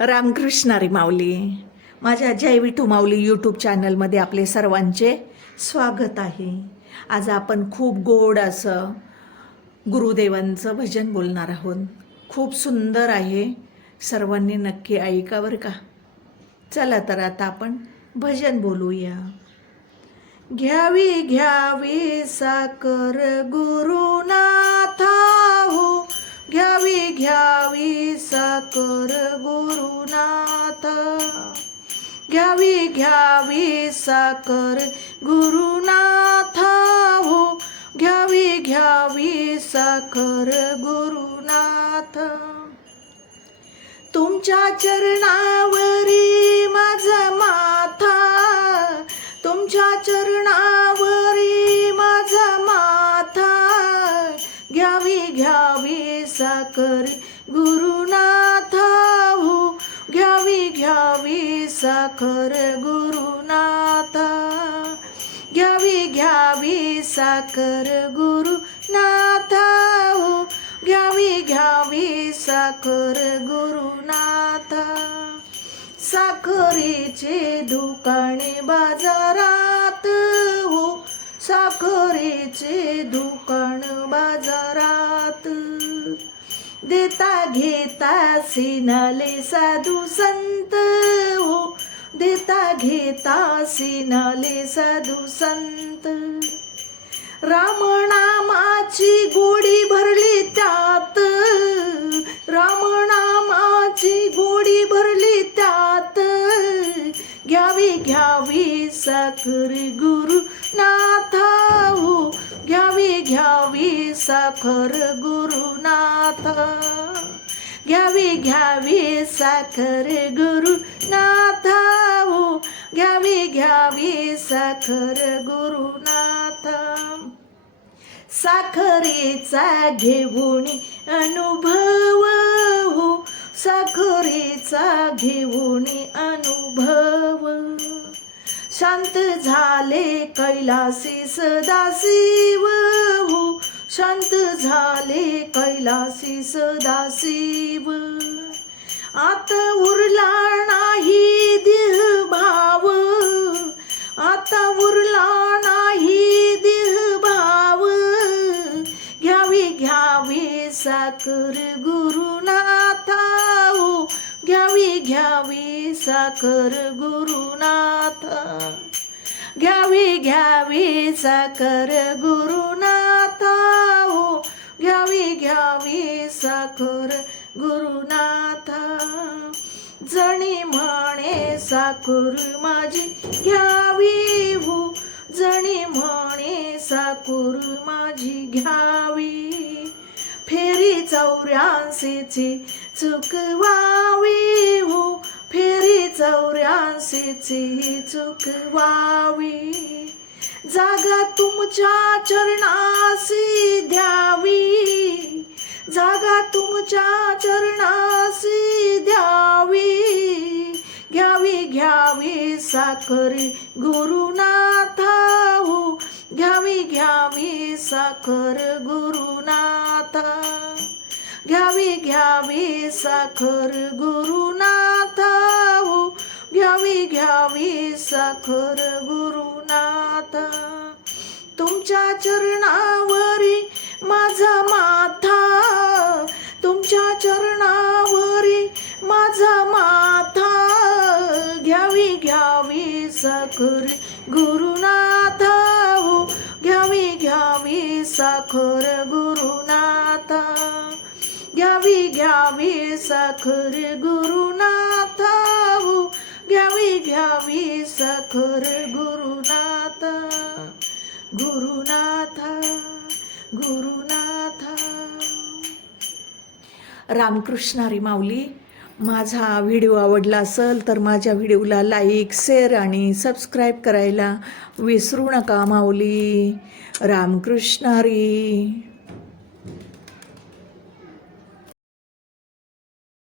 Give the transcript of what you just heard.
रामकृष्ण हरी माऊली. माझ्या जय विठू माऊली यूट्यूब चॅनलमध्ये आपले सर्वांचे स्वागत आहे. आज आपण खूप गोड असं गुरुदेवांचं भजन बोलणार आहोत. खूप सुंदर आहे, सर्वांनी नक्की ऐका बरं का. चला तर आता आपण भजन बोलूया. घ्यावी घ्यावी साकर गुरुनाथा हो, घ्यावी घ्यावी साकर गुरुनाथा, घ्यावी घ्यावी साकर गुरुनाथा हो, घ्यावी घ्यावी साकर गुरुनाथा. तुमच्या चरणावरी माझा माथा, तुमच्या चरणावरी माझा माथा, घ्यावी घ्यावी साकर गुरुनाथा हो, घ्यावी घ्यावी साकर गुरुनाथा, घ्यावी घ्यावी साकर गुरुनाथा हो, घ्यावी घ्यावी साकर गुरुनाथा. साखरेचे दुकाने बाजारात हो, साखरेचे दुकान बाजारात, देता घेता सिनाले साधू संत हो, देता घेता सिनाले साधू संत. रामनामाची गोडी भरली त्यात, रामनामाची गोडी भरली त्यात, घ्यावी घ्यावी साखर गुरुनाथा हो, घ्यावी घ्यावी साखर गुरुनाथा, घ्यावी घ्यावी साखर गुरुनाथा हो, घ्यावी घ्यावी साखर गुरुनाथा. साखरेचा घेऊन अनुभव हो, साखरेचा घेऊन अनुभव, शांत झाले कैलासी सदाशिव हो, शांत झाले कैलासी सदाशिव. आता उरला नाही देह भाव, आता उरला नाही देह भाव, घ्यावी घ्यावी साखर गुरुनाथा हो, घ्यावी घ्यावी साखर गुरुनाथा, घ्यावी घ्यावी साखर गुरुनाथा हो, घ्यावी घ्यावी साखर गुरुनाथा. जणी म्हणे साखर माझी घ्यावी हो, जणी म्हणे साखर माझी घ्यावी, फेरी 84ची चुकवावी हो, फेरी 84ची चुकवावी, जागा तुमच्या चरणासी द्यावी, जागा तुमच्या चरणासी द्यावी, घ्यावी घ्यावी साखर गुरुनाथा हो, घ्यावी घ्यावी साखर गुरुनाथा, घ्यावी घ्यावी साखर गुरुनाथा हो, घ्यावी घ्यावी साखर गुरुनाथा. तुमच्या चरणावरी माझा माथा, तुमच्या चरणावरी माझा माथा, घ्यावी घ्यावी साखर गुरुनाथा हो, घ्यावी घ्यावी साखर गुरुनाथा, घ्यावी घ्यावी साखर गुरुनाथा हो, घ्यावी घ्यावी साखर गुरुनाथा. गुरुनाथा गुरुनाथा. रामकृष्ण हरी माऊली. माझा व्हिडिओ आवडला असेल तर माझ्या व्हिडिओला लाईक, शेअर आणि सबस्क्राईब करायला विसरू नका माऊली. रामकृष्ण हरी.